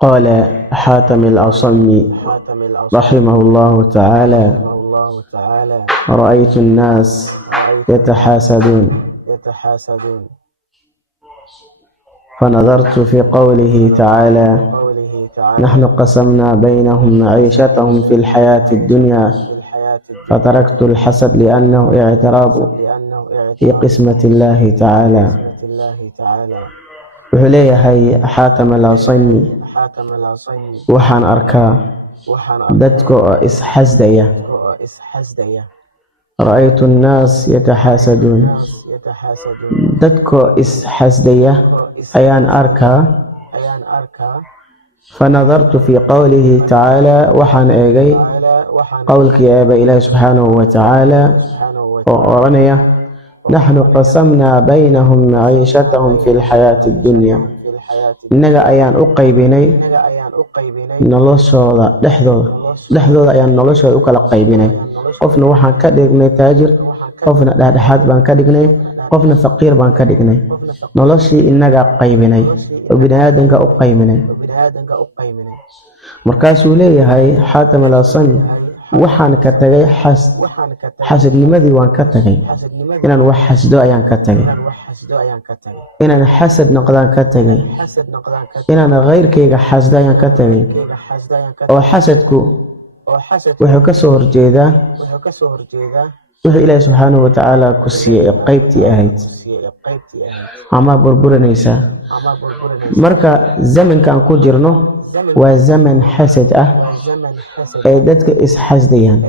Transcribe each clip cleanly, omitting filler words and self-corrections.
قال حاتم الأصمي رحمه الله تعالى: رأيت الناس يتحاسدون فنظرت في قوله تعالى: نحن قسمنا بينهم معيشتهم في الحياة الدنيا فتركت الحسد لأنه اعتراض في قسمة الله تعالى. وحليه حاتم الأصمي waxaan arkaa dadka oo isxasdaya. رأيت الناس يتحاسدون dadka oo isxasdaya ayaan arkaa. فنظرت في قوله تعالى waxaan eegay qowlkii Eebbe Ilaahay subxaanahu wa tacaala oo oranaya: نحن قسمنا بينهم معيشتهم في الحياة الدنيا. innaga ayaan u qaybinay noloshooda dhexdooda ayaan noloshooda u kala qaybinay. qofna waxaan ka dhignay taajir, qofna dhexdhexaad baan ka dhignay, qofna faqiir baan ka dhignay. noloshii innaga qaybinay oo bini'aadanka u qaybinay. markaasuu leeyahay xaatam al-Asami: waxaan ka tagay xasadnimadii waan ka tagay. inaan wax xasdo ayaan ka tagay, inaan xasad noqdaan ka tagay, inaan ghayrkayga xasdo ayaan ka tagay. oo xasadku wuxuu ka soo horjeedaa wixii Ilaahay subxaanahu wa tacaala ku siiyey ee qaybtii ahayd ama burburinaysa. marka zamanka aan ku jirno waa zaman xasad ah ee dadka isxasdayaan.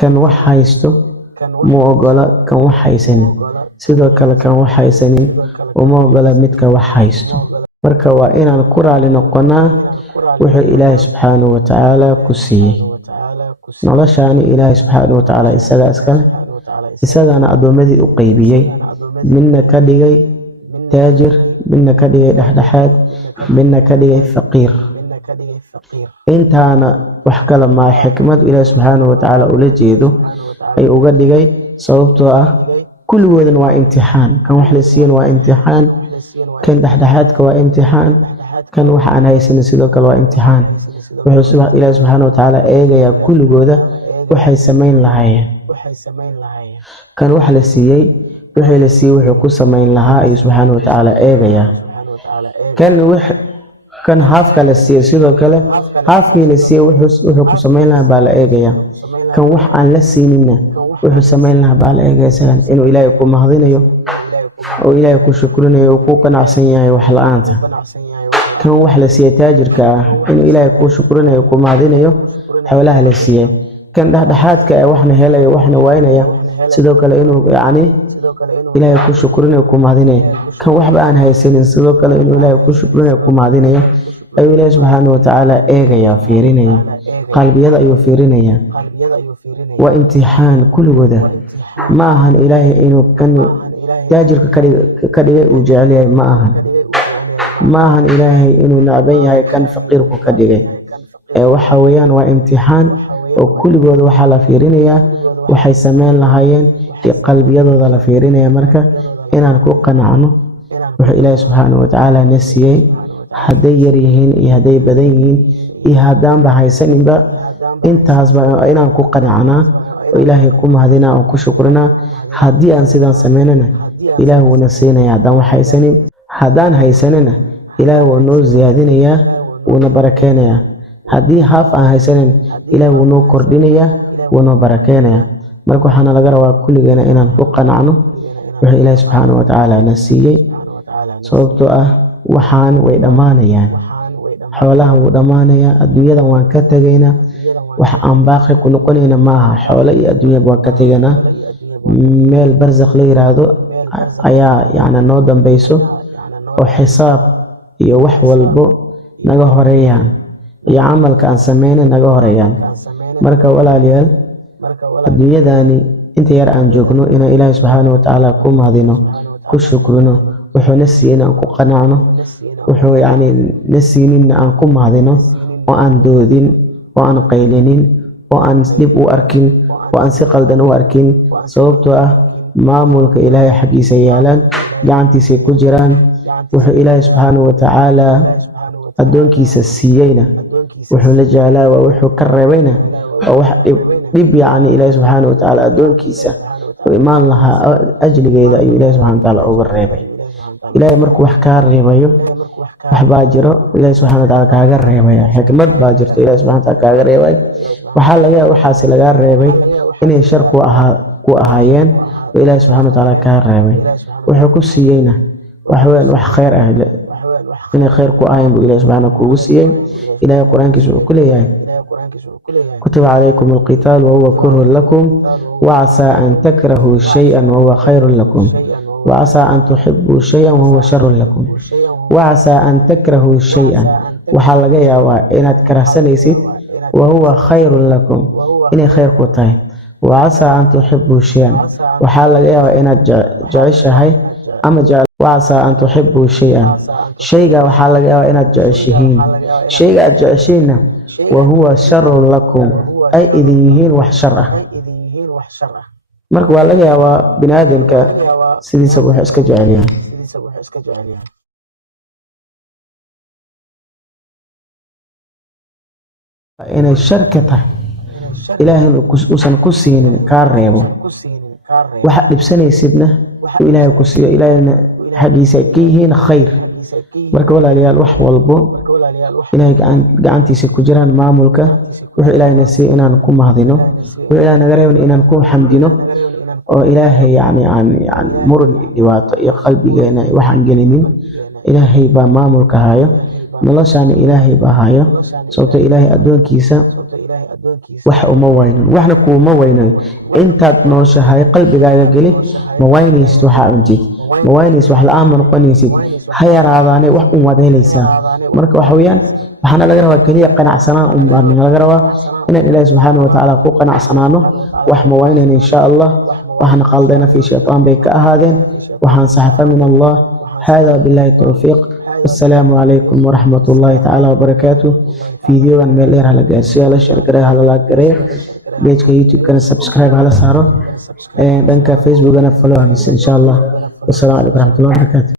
kan wax haysto ma ogola kan wax haysanin, sidoo kale kan wax haysanin uma ogola midka wax haysto. marka waa inaan ku raali noqonaa wuxuu Ilaahay subxaanahu wa tacaala ku siiyey. noloshaani Ilaahay subxaanahu wa tacaala isagaa iskale, isagaana addoomadii u qaybiyey. midna ka dhigay taajir, midna ka dhigay dhexdhexaad, midna ka dhigay faqiir. intaana wax kale maa xikmad Ilaahay subxaanahu wa tacaala ula jeedo ay uga dhigay, sababtoo ah kulligoodana waa imtixaan. kan wax la siiyan waa imtixaan, kan dhexdhexaadka waa imtixaan, kan wax aan haysanin sidoo kale waa imtixaan. wuxuu Ilaahay subxaanahu wa tacaala eegayaa kulligooda waxay samayn lahaayeen. kan wax la siiyey wixii la siiyey wuxuu ku samayn lahaa ayuu subxaanahu wa tacaala eegayaa. kan haafka la siiyey sidoo kale haafkii la siiyey wuxuu ku samayn lahaa baa la eegayaa. kan wax aan la siininna wuxuu samayn lahaa baa la eegaya. isagan inuu Ilaahay ku mahadinayo oo Ilaahay ku shukrinayo oo ku qanacsan yahay wax la'aanta. kan wax la siiyey taajirka ah inuu Ilaahay ku shukrinayo ku mahadinayo xoolaha la siiyey. kan dhexdhexaadka ah waxna helaya waxna waynaya sidoo kale inuu Ilaahay ku shukrinayo ku mahadinayo. kan waxba aan haysanin sidoo kale inuu Ilaahay ku shukrinayo ku mahadinayo ayuu Ilaahay subxaanahu wa tacaala eegaya, fiirinaya. qalbiyada ayuu fiirinaya. waa imtixaan kulligooda. ma ahan Ilaahay inuu kan taajirka ka dhigay uu jecel yahay, ma ahan Ilaahay inuu nacban yahay kan faqiirku ka dhigay. waxa weeyaan waa imtixaan oo kulligooda waxaa la fiirinayaa waxay samayn lahaayeen iyo qalbiyadooda la fiirinaya. marka inaan ku qanacno wuxuu Ilaahay subxaanahu wa tacaala na siiyey, hadday yar yihiin iyo hadday badan yihiin iyo haddaanba haysaninba, intaasba inaan ku qanacnaa oo Ilaahay ku mahadinaa oo ku shukrinaa. haddii aan sidaan samaynana Ilaahay wuuna siinaya. haddaan wax haysanin, haddaan haysanina Ilaahay waa noo ziyaadinayaa, wuuna barakeynayaa. haddii haaf aan haysanin Ilaahay wuu noo kordhinayaa, wuuna barakeynayaa. marka waxaana laga rabaa kulligeena inaan ku qanacno wuxuu Ilaahay subxaanahu wa tacaala na siiyey, sababtoo ah waxaan way dhammaanayaan. xoolaha wuu dhammaanayaa, adduunyadan waan ka tegaynaa. wax aan baaqi ku noqonayna maaha. xoolo iyo adduunyaba waan ka tegaynaa. meel barzakh la yiraahdo ayaa noo dambayso oo xisaab iyo wax walbo naga horeeyaan iyo camalka aan sameynay naga horeeyaan. marka walaalayaal, adduunyadani inta yar aan joogno inaan Ilaahay subxaanahu wa tacaala ku mahadino, ku shukrino. wuxuu na siiyey inaan ku qanacno, wuxuu na siininna aan ku mahadino, oo aan doodin, oo aan qaylinin, oo aan dib u arkin, oo aan si qaldan u arkin. sababtoo ah maamulka Ilaahay xaggiisa yaalaan, gacantiisay ku jiraan. wuxuu Ilaahay subxaanahu wa tacaala addoonkiisa siiyeyna wuxuu la jeclaa waa wuxuu ka reebayna waa wax dhib yacni ilaahay subxaanahu watacaala addoonkiisa u imaan lahaa ajligeeda ayuu ilaahay subxaanahu watacaala uga reebay. ilaahay markuu wax kaa reebayo wax baa jiro ilaahay subxaanahu watacaala kaaga reebaya, xikmad baa jirto ilaahay subxaanahu watacaala kaaga reebay. waxaa laga yaabaa waxaasi lagaa reebay inay shar ku ahaayeen oo ilaahay subxaanahu watacaala kaa reebay. wuxuu ku siiyeyna wax weyn wax khayr ah inay khayr ku ahayn buu ilaahay subxaanahu kuugu siiyey. ilaahay qur-aankiisa wuxuu ku leeyahay كتب عليكم القتال وهو كره لكم وعسى أن تكرهوا شيئا وهو خير لكم وعسى أن تحبوا شيئا وهو شر لكم وعسى أن تكرهوا شيئا وحلقيا وإن تكرهسنيسيد وهو خير لكم إن خير كتاي وعسى أن تحبوا شيئا وحلقيا وإن جعشهاي أما جعل وعسى أن تحبوا شيئا شيئا وحلقيا وإن جعشهين شيئا جعشين وهو شر لكم أي إذيهين وحشرة. marka waa laga yaabaa bini'aadamka sidiisa wuxuu iska jecel yahay inay shar ka tahay ilaahay uusan ku siinin kaa reebo waxa dhibsanaysidna ilaahay ku siiyo ilaahayna xaqiisa ka yihiin khayr. marka walaalayaal wax walbo ilaahay gacantiisa ku jiraan maamulka wuxuu ilaahayna siiyey inaan ku mahdino wuxuu ilaahay naga reebay inaan ku xamdino oo ilaahay yani muran dhibaato iyo qalbigeena waxaan gelinin. ilaahay baa maamulka hayo noloshaana ilaahay baa hayo sababtoo ilaahay addoonkiisa wax uma waynin waxna kuuma waynayo intaad nooshahay qalbigaaga geli ma waynaysid waxaa cuntid ma waynaysid wax la-aan ma noqonaysid ha yaraadaane wax un waad helaysaa. marka waxa weeyaan waxaana laga rabaa keliya qanacsanaan un baan laga rabaa inaan ilaahay subxaanahu watacaala ku qanacsanaano wax ma waynayna insha allah waxna qaldayna fi shaytaan bay ka ahaadeen waxaan saxafa min allah hada billahi tawfiiq. السلام عليكم ورحمة الله تعالى وبركاته. فيديو عن ميلير على جالسية على شركة على لاجرية بيج يوتيوب كان سبسكرايب على سارة دنكا فيسبوك أنا فولو إن شاء الله. والسلام عليكم ورحمة الله وبركاته.